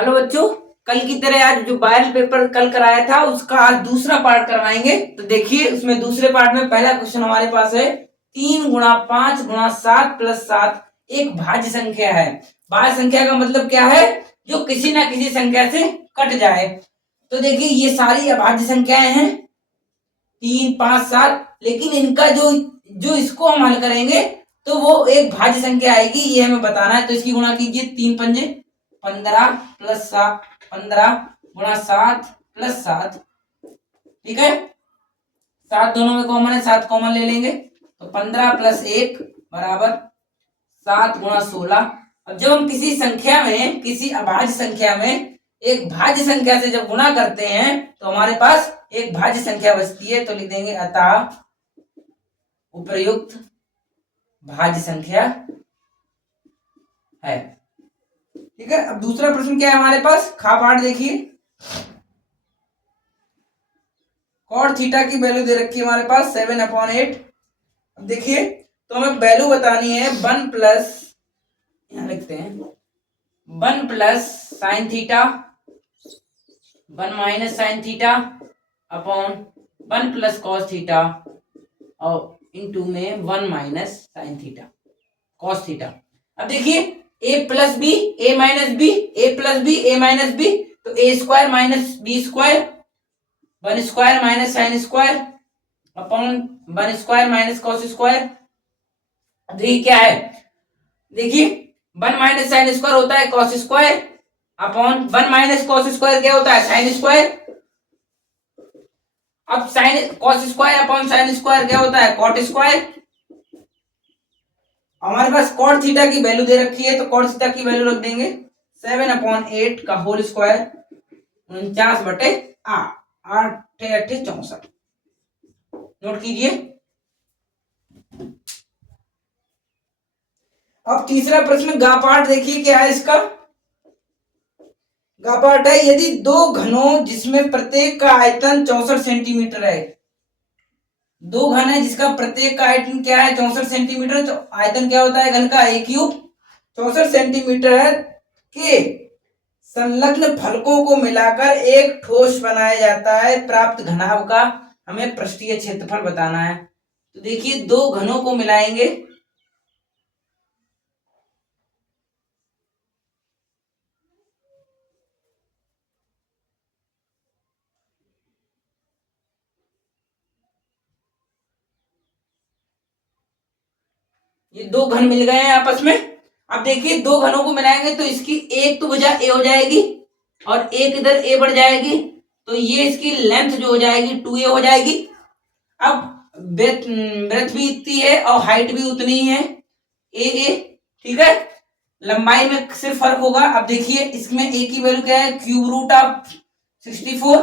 Hello बच्चों, कल की तरह आज जो बायो पेपर कल कराया था उसका आज दूसरा पार्ट करवाएंगे। तो देखिए उसमें दूसरे पार्ट में पहला क्वेश्चन हमारे पास है 3 × 5 × 7 + 7 एक भाज्य संख्या है। भाज्य संख्या का मतलब क्या है? जो किसी ना किसी संख्या से कट जाए। तो देखिए ये सारी अभाज्य संख्याएं हैं 3, 5, 7, लेकिन इनका जो जो इसको हम हल करेंगे तो वो एक भाज्य संख्या आएगी, ये हमें बताना है। तो इसकी गुणा कीजिए, 3 पंजे 15 + 7, 15 × 7 + 7। ठीक है, 7 दोनों में कॉमन है, 7 कॉमन ले लेंगे तो 15 + 1 = 7 × 16। अब जब हम किसी संख्या में, किसी अभाज्य संख्या में एक भाज्य संख्या से जब गुणा करते हैं तो हमारे पास एक भाज्य संख्या बचती है। तो लिख देंगे अतः उपर्युक्त भाज्य संख्या है। ठीक है, अब दूसरा प्रश्न क्या है हमारे पास? खा पाठ देखिए, कॉट थीटा की वैल्यू दे रखी है हमारे पास 7/8। अब देखिए तो हमें वैल्यू बतानी है 1 प्लस, यहां लिखते हैं 1 + sin theta 1 - sin theta upon 1 + cos theta और इनटू में 1 - sin थीटा cos थीटा। अब देखिए a + b a - b a + b a - b तो a² - b² 1² - sin² upon 1² - cos²। देखिए क्या है, देखिए 1 - sin² होता है cos² अपॉन 1 - cos² क्या होता है sin²। अब sin cos² अपॉन sin² क्या होता है cot²। हमारे पास cot थीटा की वैल्यू दे रखी है तो cot थीटा की वैल्यू रख देंगे 7/8 का होल स्क्वायर 49/8 8 8 64। नोट कीजिए। अब तीसरा प्रश्न गा पाठ देखिए क्या है इसका। गा पाठ है यदि दो घनों जिसमें प्रत्येक का आयतन 64 सेंटीमीटर है, दो घन है जिसका प्रत्येक का आयतन क्या है 64 सेंटीमीटर, तो आयतन क्या होता है घन का a³ 64 सेंटीमीटर है के संलग्न फलकों को मिलाकर एक ठोस बनाया जाता है। प्राप्त घनाभ का हमें पृष्ठीय क्षेत्रफल बताना है। तो देखिए दो घनों को मिलाएंगे, ये दो घन मिल गए हैं आपस में। अब देखिए दो घनों को मिलाएंगे तो इसकी एक तो भुजा ए हो जाएगी और एक इधर ए बढ़ जाएगी, तो ये इसकी लेंथ जो हो जाएगी 2a हो जाएगी। अब ब्रेथ भी इतनी है और हाइट भी उतनी ही है a। ठीक है, लंबाई में सिर्फ फर्क होगा। अब देखिए इसमें a की वैल्यू क्या है √64,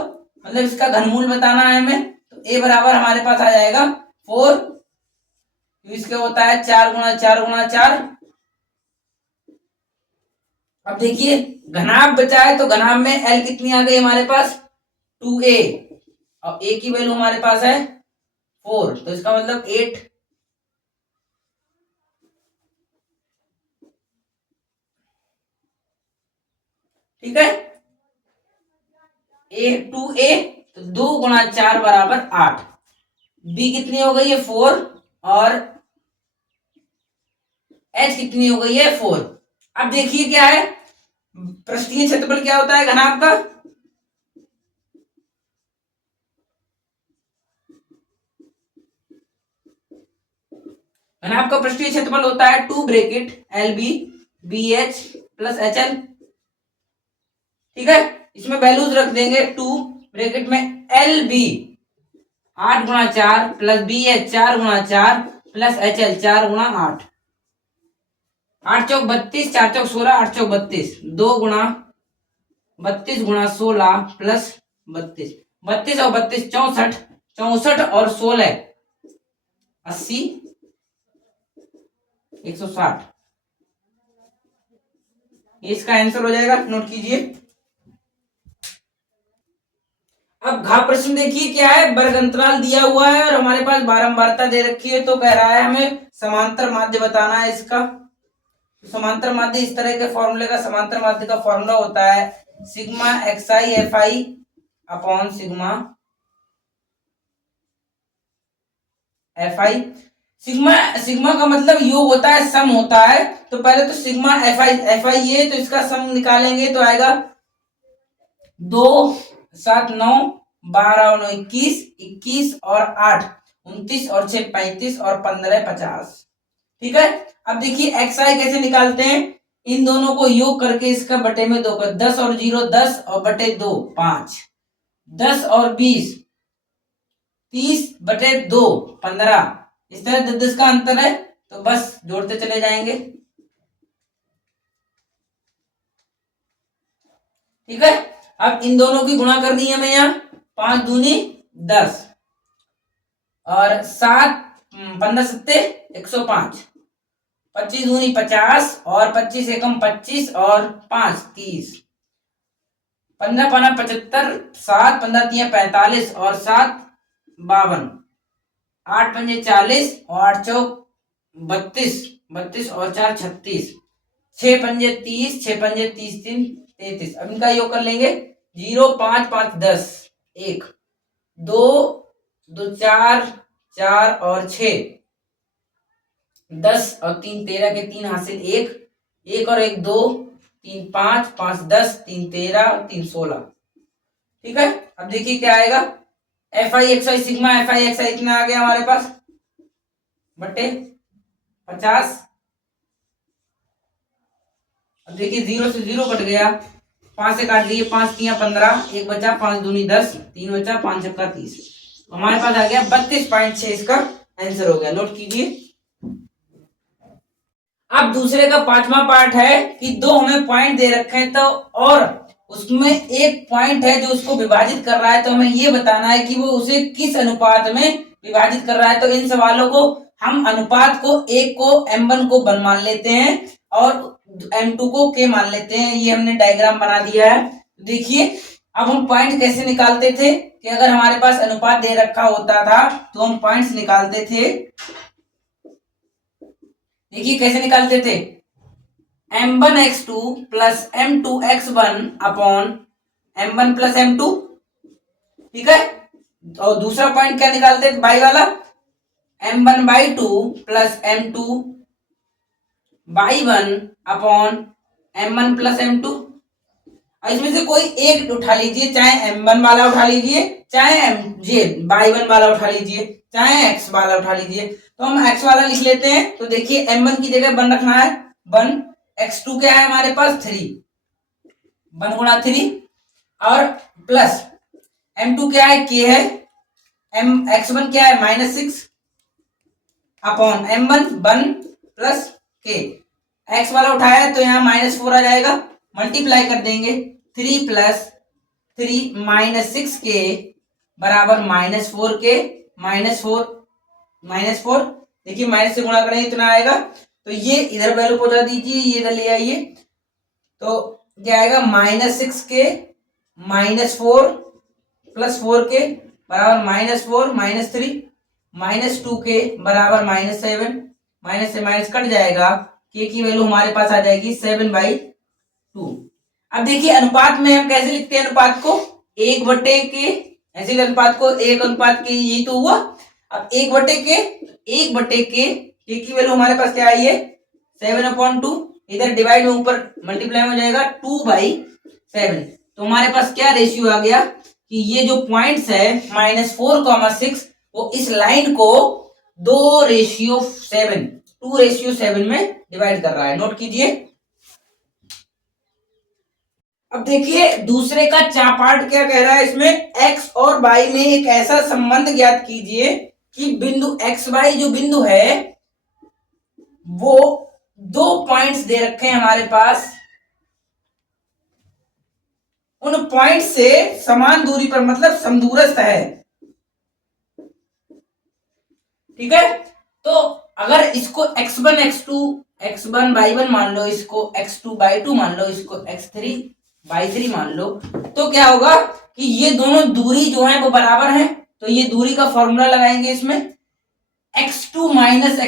मतलब इसका घनमूल बताना है हमें। तो a बराबर हमारे पास आ जाएगा 4, इसके होता है 4 × 4 × 4। अब देखिए घनाभ बचा है तो घनाभ में L कितनी आ गई हमारे पास 2a और a की वैल्यू हमारे पास है 4, तो इसका मतलब 8। ठीक है, a 2a तो 2 × 4 = 8। b कितनी हो गई है 4 और h कितनी हो गई है 4। अब देखिए क्या है पृष्ठीय क्षेत्रफल क्या होता है घनाभ का, घनाभ का पृष्ठीय क्षेत्रफल होता है 2 ब्रैकेट LB BH + HL। ठीक है, इसमें वैल्यूज रख देंगे 2 ब्रैकेट में LB 8 × 4 + BH 4 × 4 + HL 4 × 8 8 चौक 32 4 चौक 16 8 चौक 32 2 × 32 × 16 + 32 32 और 32 64 64 और 16 80 160, इसका आंसर हो जाएगा। नोट कीजिए। अब घ प्रश्न देखिए क्या है, वर्ग अंतराल दिया हुआ है और हमारे पास बारंबारता दे रखी है, तो कह रहा है हमें समांतर माध्य बताना है इसका। तो समांतर माध्य इस तरह के फॉर्मूले का समांतर माध्य का फॉर्मूला होता है sigma xi fi upon sigma fi। Sigma sigma का मतलब योग होता है, सम होता है। तो पहले तो सिग्मा fi ये, तो इसका सम निकालेंगे तो आएगा 2 7 9 12 और 9 21, 21 और 8 29 और 6 35 और 15 50। ठीक है। अब देखिए xi कैसे निकालते हैं, इन दोनों को योग करके इसका बटे में 2 कर, 10 और 0 10 और बटे 2 5, 10 और 20 30 बटे 2 15। इस तरह 10 10 का अंतर है, तो बस जोड़ते चले जाएंगे। ठीक है। अब इन दोनों की गुणा करनी है हमें, यहाँ 5 दूनी 10 और 7 15 सत्ते 105, 25 दूनी 50 और 25 एकम 25 और 5 30, 15 15 75, 7 15 3 45 और 7 52, 8 पंजे 40 और 8 चौक 32, 32 और 4 36, 6 पंजे 30, 6 पंजे 30 3 33। अब इनका योग कर लेंगे, 0 5 5 10 1 2 2 4 4 और 6 10 और 3 13 के 3 हासिल 1 1 और 1 2 3 5 5 10 3 13 और 3 16। ठीक है। अब देखिए क्या आएगा, fi xi sigma fi xi इतना आ गया हमारे पास बटे 50। अब देखिए 0 से 0 कट गया, 5 से काट लिए, 5 3 15, 1 बचा, 5 दूनी 10, 3 बचा, 5 छक्का 30। हमारे पास आ गया 32.6, इसका आंसर हो गया। नोट कीजिए। अब दूसरे का 5वां पार्ट है कि दो हमें पॉइंट दे रखे हैं, तो और उसमें एक पॉइंट है जो उसको विभाजित कर रहा है, तो हमें ये बताना है कि वो उसे किस अनुपात में विभाजित कर रहा है। तो इन सवालों को हम अनुपात को एक को m1 को वन मान लेते हैं और m2 को k मान लेते हैं। ये हमने डायग्राम बना दिया है। देखिए अब हम पॉइंट कैसे निकालते थे कि अगर हमारे पास अनुपात दे रखा होता था तो हम पॉइंट्स निकालते थे। देखिए कैसे निकालते थे, m1x2 plus m2x1 upon m1 plus m2। ठीक है। और दूसरा पॉइंट क्या निकालते थे, बाई वाला, m1/2 plus m2/1 upon m1 plus m2। इसमें से कोई एक उठा लीजिए, चाहे m1 वाला उठा लीजिए, चाहे m1 वाला उठा लीजिए, चाहे x वाला उठा लीजिए। तो हम x वाला लिख लेते हैं। तो देखिए m1 की जगह 1 रखना है, 1, x2 क्या है हमारे पास 3, 1 गुणा 3 और प्लस m2 क्या है, k है, x1 क्या है -6 upon m1 1 plus k। x वाला उठाया तो यहाँ -4 आ जाएगा, मल्टीप्लाई कर देंगे, 3 प्लस 3 -6k बराबर -4k -4। देखिए माइनस से गुणा करेंगे इतना आएगा, तो ये इधर वैल्यू पहुंचा दीजिए, ये इधर ले आइए, तो क्या आएगा -6k -4 प्लस 4k बराबर -4 -3 -2k बराबर -7। माइनस से माइनस कट जाएगा, k की वैल्यू हमारे पास आ जाएगी 7/2। अब देखिए अनुपात में हम कैसे लिखते हैं अनुपात को, 1/k, ऐसे अनुपात को 1:k, यही तो हुआ। अब 1/k की वैल्यू हमारे पास क्या आई है 7/2, इधर डिवाइड में ऊपर मल्टीप्लाई हो जाएगा 2/7। तो हमारे पास क्या रेशियो आ गया कि ये जो पॉइंट्स है -4,6 वो इस लाइन को 2:7 में डिवाइड कर रहा है। नोट कीजिए। अब देखिए दूसरे का चा पार्ट क्या कह रहा है, इसमें x और y में एक ऐसा संबंध ज्ञात कीजिए कि बिंदु x y जो बिंदु है वो दो पॉइंट्स दे रखे हैं हमारे पास, उन पॉइंट से समान दूरी पर मतलब समदूरस्थ है। ठीक है। तो अगर इसको x1 x2 x1/1 मान लो, इसको x2/2 मान लो, इसको x3/3 मान लो, तो क्या होगा कि ये दोनों दूरी जो है वो बराबर है। तो ये दूरी का फॉर्मूला लगाएंगे इसमें, x2 माइनस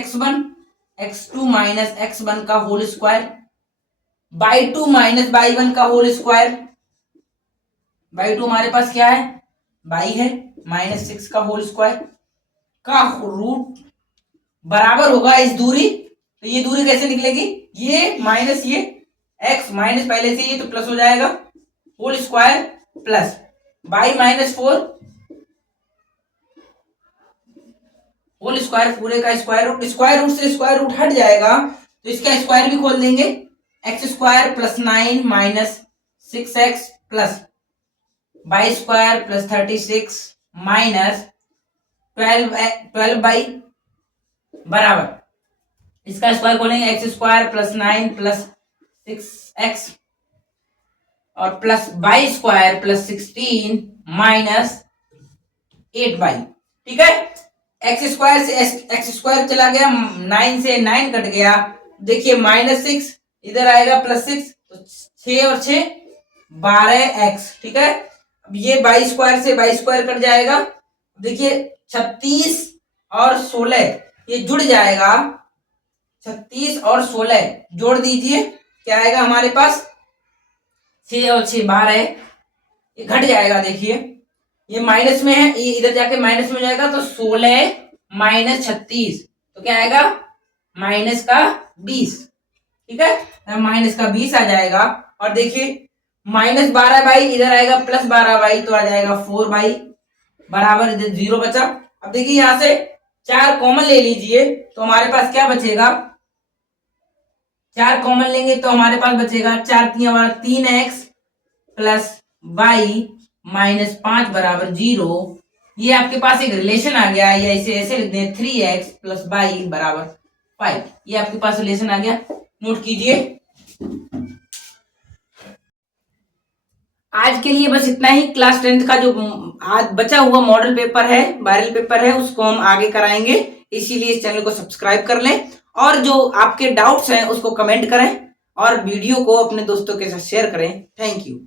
x1 का whole square, by2 minus by1 का होल स्क्वायर बाई 2 हमारे पास क्या है, बाई है, -6 का होल स्क्वायर का रूट बराबर होगा इस दूरी। तो ये दूरी कैसे निकलेगी, ये माइनस ये x माइनस पहले से ये तो प्लस हो जाएगा, whole square plus by -4 whole square, पूरे का स्क्वायर रूट से स्क्वायर रूट हट जाएगा तो इसका स्क्वायर भी खोल देंगे, x² + 9 minus 6x plus by square plus 36 minus 12 by बराबर इसका स्क्वायर खोलेंगे, x² + 9 प्लस 6x और plus by square plus 16 minus 8 by. ठीक है, x² से x² चला गया, 9 से 9 कट गया, देखिए -6 इधर आएगा +6 तो 6 और 6 12x। ठीक है, अब ये बाई स्क्वायर कट जाएगा, देखिए 36 और 16 ये जुड़ जाएगा, 36 और 16 जोड़ दीजिए, क्या आएगा हमारे पास, 6 और 6 12, ये घट जाएगा, देखिए ये माइनस में है, ये इधर जाके माइनस में हो जाएगा, तो 16 माइनस 36 तो क्या आएगा, -20। ठीक है, -20 आ जाएगा, और देखिए -12 बाई इधर आएगा +12 बाई तो आ जाएगा 4 बाई बराबर, इधर 0 बचा। अब देखिए यहां से 4 कॉमन ले लीजिए तो हमारे पास क्या बचेगा, 4 कॉमन लेंगे तो हमारे पास बचेगा 4 × 3x प्लस y -5 बराबर 0। ये आपके पास एक रिलेशन आ गया, या इसे ऐसे लिख दें 3x प्लस y बराबर 5, ये आपके पास रिलेशन आ गया, नोट कीजिए। आज के लिए बस इतना ही। क्लास 10th का जो आज बचा हुआ मॉडल पेपर है, वायरल पेपर है, उसको हम आगे कराएंगे, इसीलिए इस चैनल को सब्सक्राइब कर लें, और जो आपके डाउट्स हैं उसको कमेंट करें, और वीडियो को अपने दोस्तों के साथ शेयर करें। Thank you.